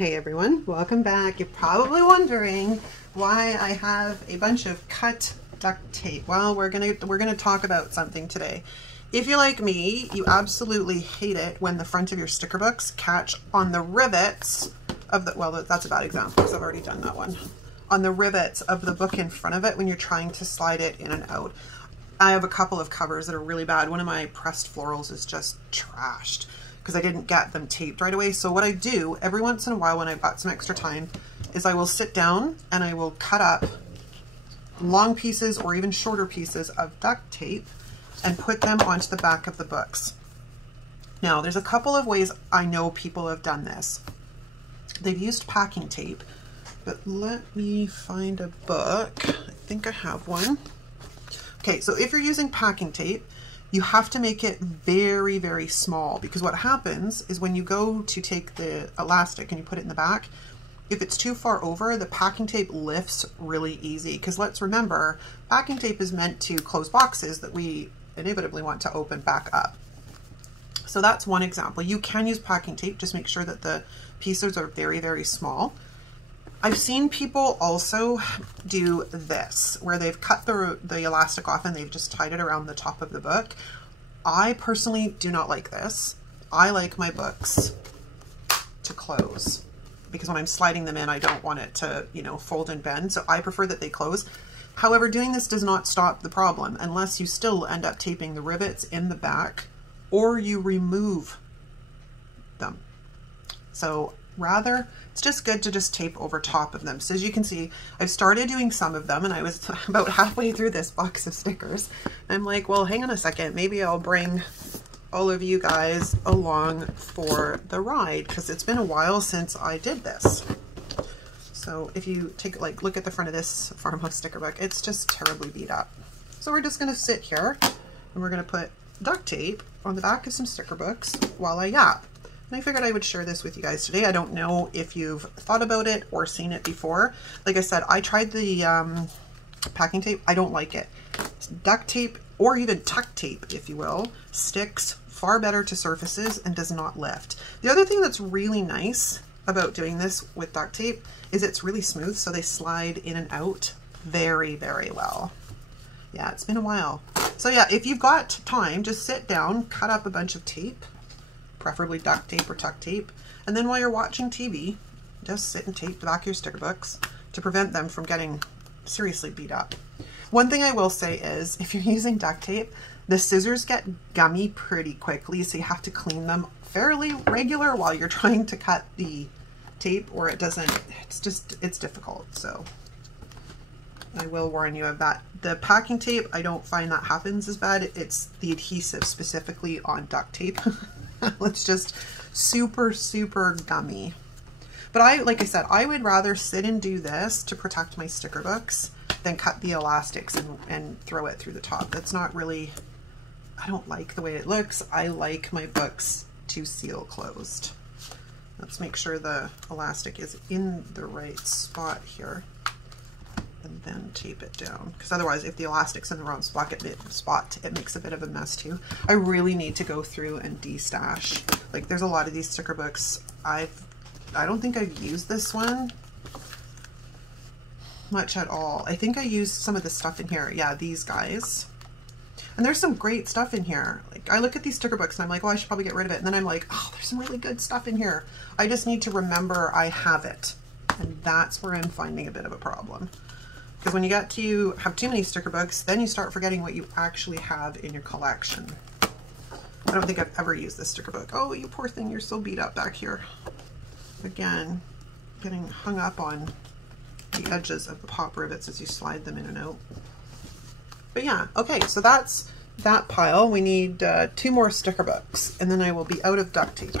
Hey everyone, welcome back. You're probably wondering why I have a bunch of cut duct tape. Well, we're gonna talk about something today. If you're like me, you absolutely hate it when the front of your sticker books catch on the rivets of the, well, that's a bad example because I've already done that one. On the rivets of the book in front of it when you're trying to slide it in and out. I have a couple of covers that are really bad. One of my pressed florals is just trashed because I didn't get them taped right away. So what I do every once in a while when I've got some extra time is I will sit down and I will cut up long pieces or even shorter pieces of duct tape and put them onto the back of the books. Now, there's a couple of ways I know people have done this. They've used packing tape, but let me find a book. I think I have one. Okay, so if you're using packing tape, you have to make it very, very small, because what happens is when you go to take the elastic and you put it in the back, if it's too far over, the packing tape lifts really easy. Because let's remember, packing tape is meant to close boxes that we inevitably want to open back up. So that's one example. You can use packing tape, just make sure that the pieces are very, very small. I've seen people also do this, where they've cut the elastic off and they've just tied it around the top of the book. I personally do not like this. I like my books to close, because when I'm sliding them in, I don't want it to, you know, fold and bend. So I prefer that they close. However, doing this does not stop the problem unless you still end up taping the rivets in the back or you remove them. So rather, it's just good to just tape over top of them. So as you can see, I've started doing some of them and I was about halfway through this box of stickers. I'm like, well, hang on a second, maybe I'll bring all of you guys along for the ride, because it's been a while since I did this. So if you take look at the front of this farmhouse sticker book, it's just terribly beat up. So we're just gonna sit here and we're gonna put duct tape on the back of some sticker books while I yap. And I figured I would share this with you guys today. I don't know if you've thought about it or seen it before. Like I said, I tried the packing tape. I don't like it. Duct tape, or even tuck tape, if you will, sticks far better to surfaces and does not lift. The other thing that's really nice about doing this with duct tape is it's really smooth, so they slide in and out very, very well. Yeah, it's been a while. So yeah, if you've got time, just sit down, cut up a bunch of tape, preferably duct tape or tuck tape, and then while you're watching TV, just sit and tape the back of your sticker books to prevent them from getting seriously beat up. One thing I will say is, if you're using duct tape, the scissors get gummy pretty quickly, so you have to clean them fairly regular while you're trying to cut the tape, or it doesn't, it's difficult. So I will warn you of that. The packing tape, I don't find that happens as bad. It's the adhesive specifically on duct tape. It's just super, super gummy. But like I said, I would rather sit and do this to protect my sticker books than cut the elastics and throw it through the top. That's not really, I don't like the way it looks. I like my books to seal closed. Let's make sure the elastic is in the right spot here, and then tape it down, because otherwise if the elastic's in the wrong spot, it makes a bit of a mess too. I really need to go through and de-stash. Like, there's a lot of these sticker books. I don't think I've used this one much at all. I think I used some of the stuff in here. Yeah, these guys. And there's some great stuff in here. Like, I look at these sticker books and I'm like, well, I should probably get rid of it. And then I'm like, oh, there's some really good stuff in here. I just need to remember I have it. And that's where I'm finding a bit of a problem. Because when you get to have too many sticker books, then you start forgetting what you actually have in your collection. I don't think I've ever used this sticker book. Oh, you poor thing, you're so beat up back here. Again, getting hung up on the edges of the pop rivets as you slide them in and out. But yeah, okay, so that's that pile. We need 2 more sticker books, and then I will be out of duct tape.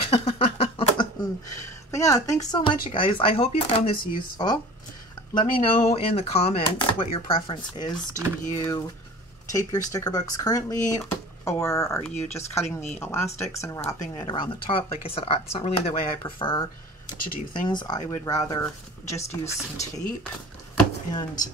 But yeah, thanks so much, you guys. I hope you found this useful. Let me know in the comments what your preference is. Do you tape your sticker books currently, or are you just cutting the elastics and wrapping it around the top? Like I said, it's not really the way I prefer to do things. I would rather just use some tape, and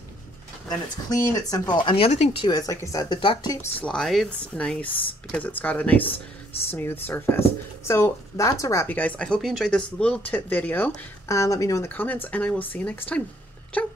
then it's clean, it's simple. And the other thing too is, like I said, the duct tape slides nice because it's got a nice smooth surface. So that's a wrap, you guys. I hope you enjoyed this little tip video. Let me know in the comments, and I will see you next time. Ciao.